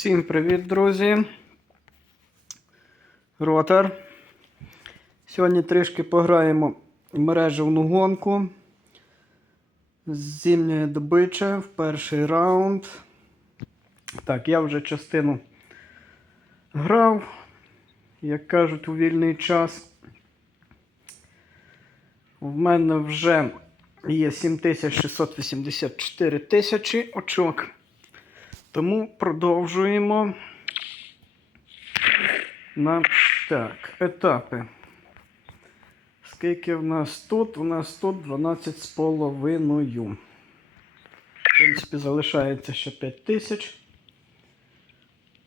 Всім привіт, друзі. Ротор. Сьогодні трішки пограємо в мережевну гонку. Зімня добича в перший раунд. Так, я вже частину грав, як кажуть, у вільний час. В мене вже є 7684 тисячі очок. Тому продовжуємо на так, етапи. Скільки в нас тут? У нас тут 12 з половиною. В принципі, залишається ще 5 тисяч.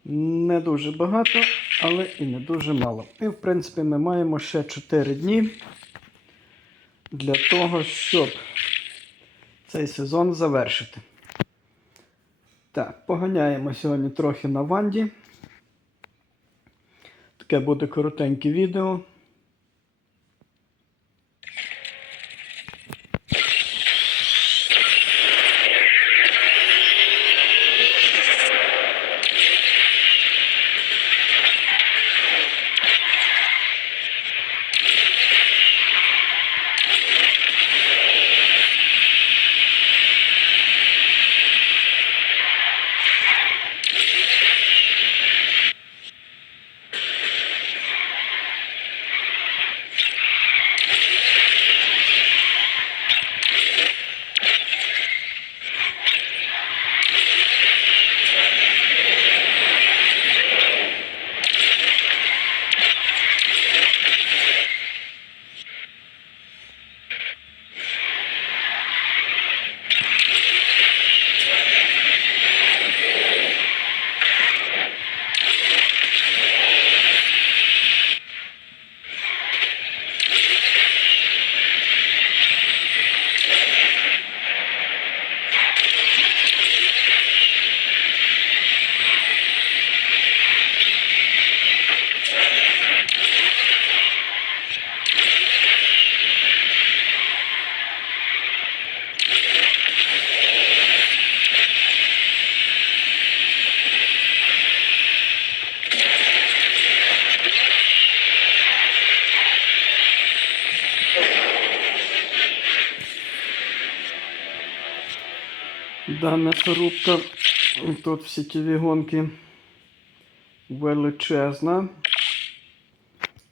Не дуже багато, але і не дуже мало. І, в принципі, ми маємо ще 4 дні для того, щоб цей сезон завершити. Так, поганяємо сьогодні трохи на Ванді. Таке буде коротеньке відео. Да, м'ясорубка тут в сітєві гонки величезна.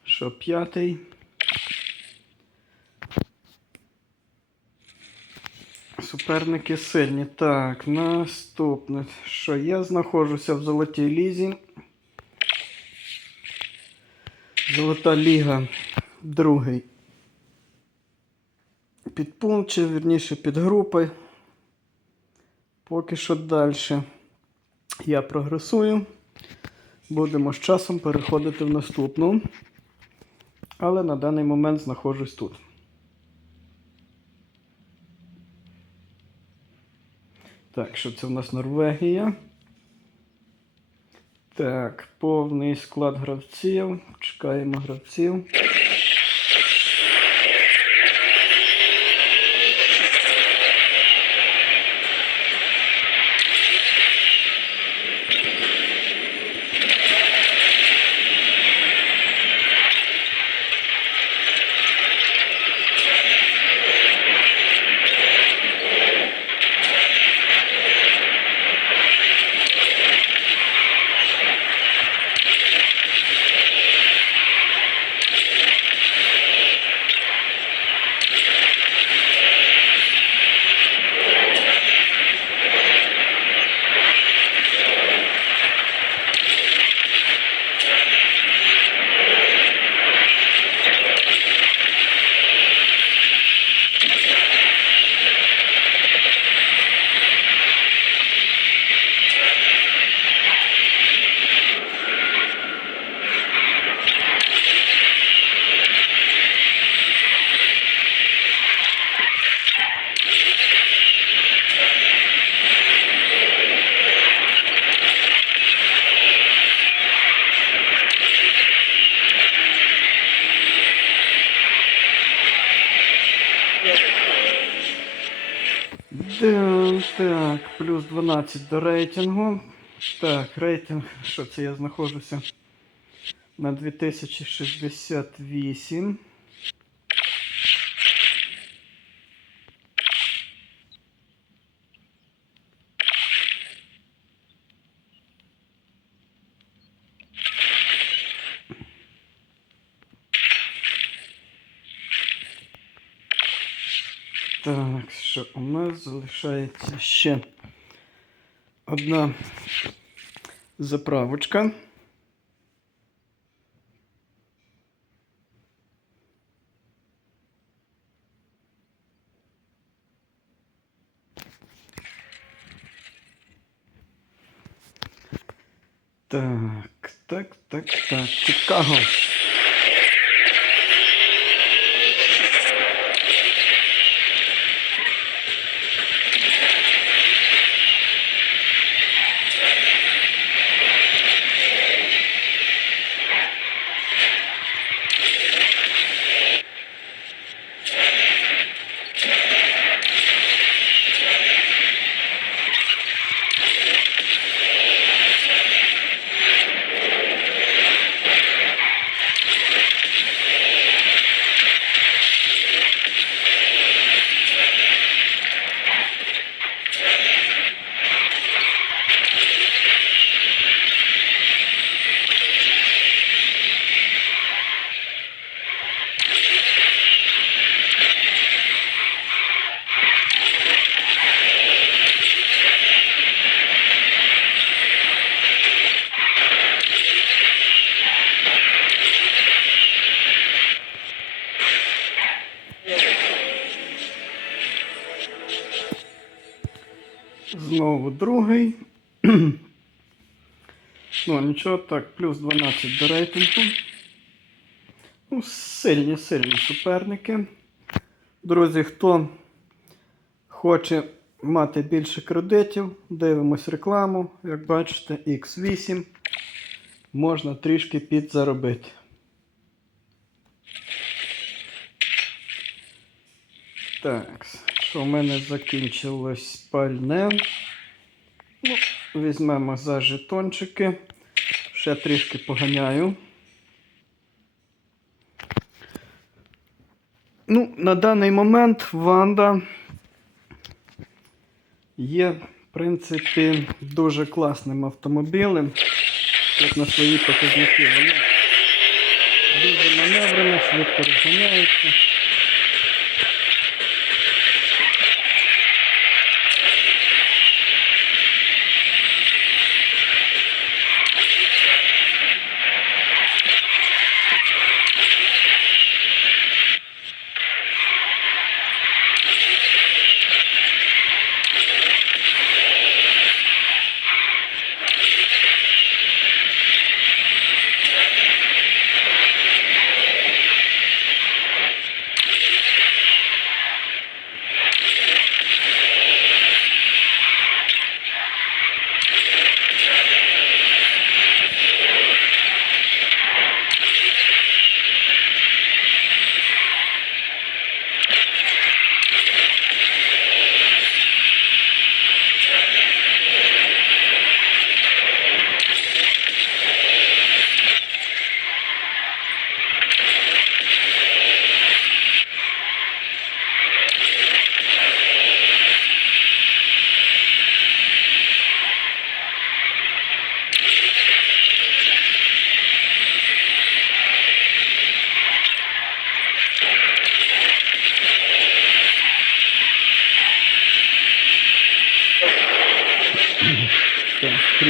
Що п'ятий. Суперники сильні. Так, наступне. Що я знаходжуся в золотій лізі. Золота ліга другий. Підпункт, чи вірніше підгрупи. Поки що далі я прогресую. Будемо з часом переходити в наступну. Але на даний момент знаходжусь тут. Так, що це в нас Норвегія? Так, повний склад гравців. Чекаємо гравців. Плюс 12 до рейтингу. Так, рейтинг, що це я знаходжуся на 2068. Так, що у нас залишається ще одна заправочка. Так, так, так, так. Чикаго. Знову другий. ну, нічого, так, плюс 12 до рейтингу. Ну, сильні, сильні суперники. Друзі, хто хоче мати більше кредитів, дивимось рекламу. Як бачите, X8 можна трішки підзаробити. Так, що в мене закінчилось пальне. Ну, візьмемо за жетончики. Ще трішки поганяю. Ну, на даний момент Ванда є, в принципі, дуже класним автомобілем. Тут на свої показники вона дуже маневрена, швидко розганяється.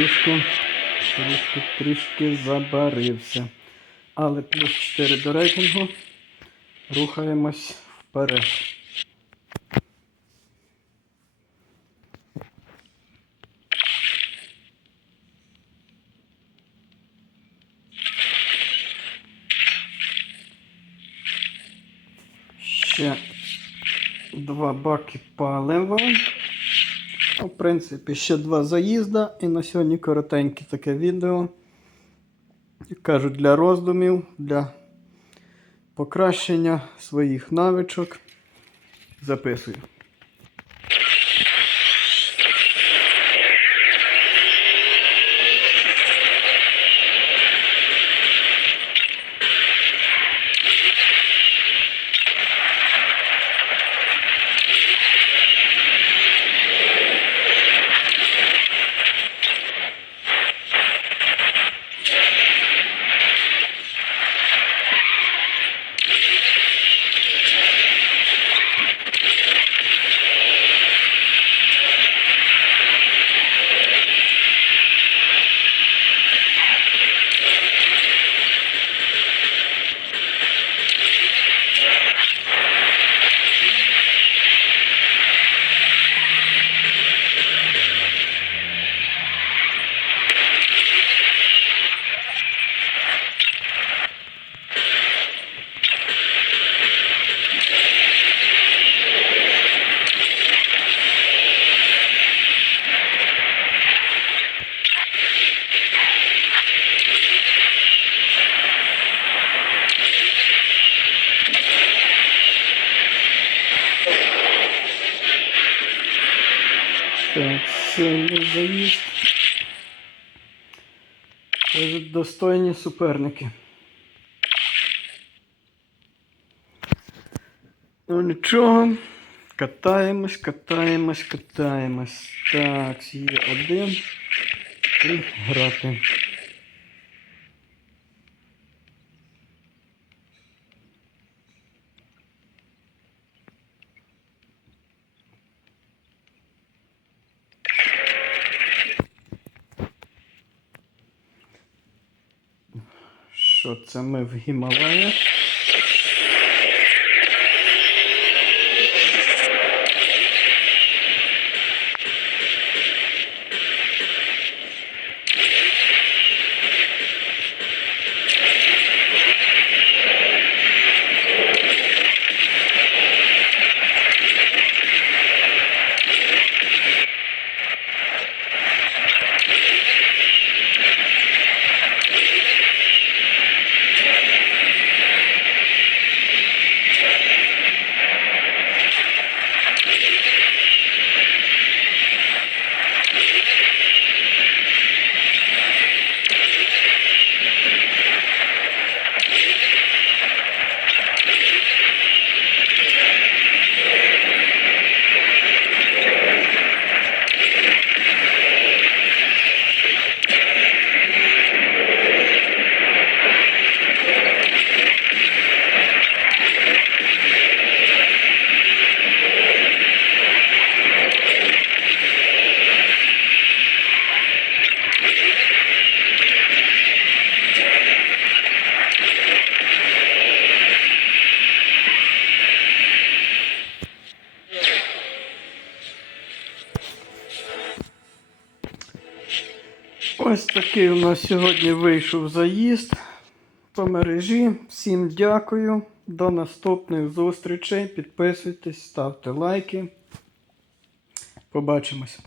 Трішки, трішки, трішки забарився. Але плюс 4 до рейтингу. Рухаємось вперед. Ще два баки палива. В принципі, ще два заїзда. І на сьогодні коротеньке таке відео. Як кажуть, для роздумів, для покращення своїх навичок. Записую. Сильний заїзд. Достойні суперники. Ну нічого. Катаємось, катаємось, катаємось. Так, є один. І грати. Що це ми в Гімалаях? Ось такий у нас сьогодні вийшов заїзд по мережі. Всім дякую. До наступних зустрічей. Підписуйтесь, ставте лайки. Побачимось.